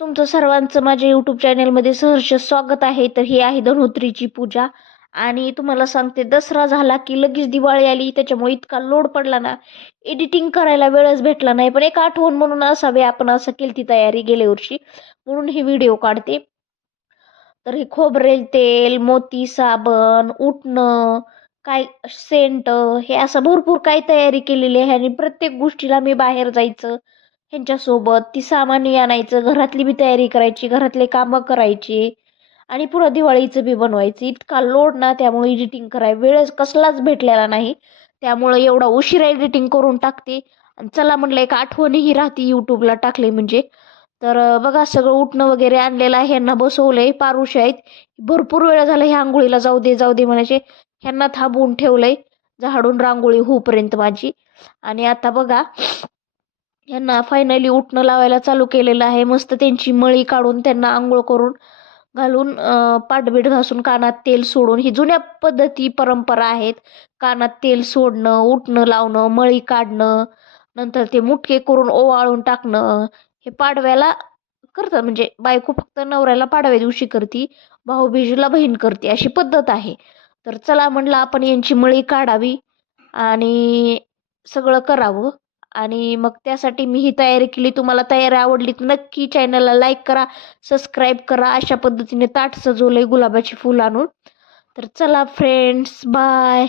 तुमचं सर्वांचं माझ्या यूट्यूब चॅनेलमध्ये सहर्ष स्वागत आहे. तर ही आहे धनोत्रीची पूजा. आणि तुम्हाला सांगते दसरा झाला की लगेच दिवाळी आली त्याच्यामुळे इतका लोड पडला ना. एडिटिंग करायला वेळच भेटला नाही. पण एक आठवण म्हणून असावे आपण असं केली ती तयारी गेल्या वर्षी. म्हणून हे व्हिडिओ काढते. तर हे खोबरेल तेल मोती साबण उठणं काय सेंट हे असं भरपूर काही तयारी केलेली आहे. आणि प्रत्येक गोष्टीला मी बाहेर जायचं ह्यांच्यासोबत ती सामान आणायचं घरातली बी तयारी करायची घरातले कामं करायची आणि पुढं दिवाळीचं बी बनवायचं. इतका लोड ना त्यामुळे एडिटिंग कराय वेळच कसलाच भेटलेला नाही. त्यामुळं एवढा उशिरा एडिटिंग करून टाकते. आणि चला म्हटलं एक आठवणीही राहते यूट्यूबला टाकले म्हणजे. तर बघा सगळं उठणं वगैरे आणलेलं आहे. ह्यांना बसवलंय पारुश आहेत. भरपूर वेळ झाला ह्या आंघोळीला. जाऊ दे जाऊ दे म्हणायचे. ह्यांना थांबवून ठेवलंय. झाडून रांगोळी होऊपर्यंत माझी. आणि आता बघा यांना फायनली उठणं लावायला चालू केलेलं आहे. मस्त त्यांची मळी काढून त्यांना आंघोळ करून घालून पाटबीट पाठबीठ घासून कानात तेल सोडून. ही जुन्या पद्धती परंपरा आहेत. कानात तेल सोडणं उठणं लावणं मळी काढणं नंतर ते मुटके करून ओवाळून टाकणं हे पाडव्याला करतात. म्हणजे बायको फक्त नवऱ्याला पाडव्या दिवशी करती भाऊबीजीला बहीण करते. अशी पद्धत आहे. तर चला म्हणलं आपण यांची मळी काढावी आणि सगळं करावं. आणि मग त्यासाठी मी ही तयारी केली. तुम्हाला तयारी आवडली तर नक्की चॅनलला लाईक करा सबस्क्राईब करा. अशा पद्धतीने ताट सजवलंय गुलाबाची फुलं आणून. तर चला फ्रेंड्स बाय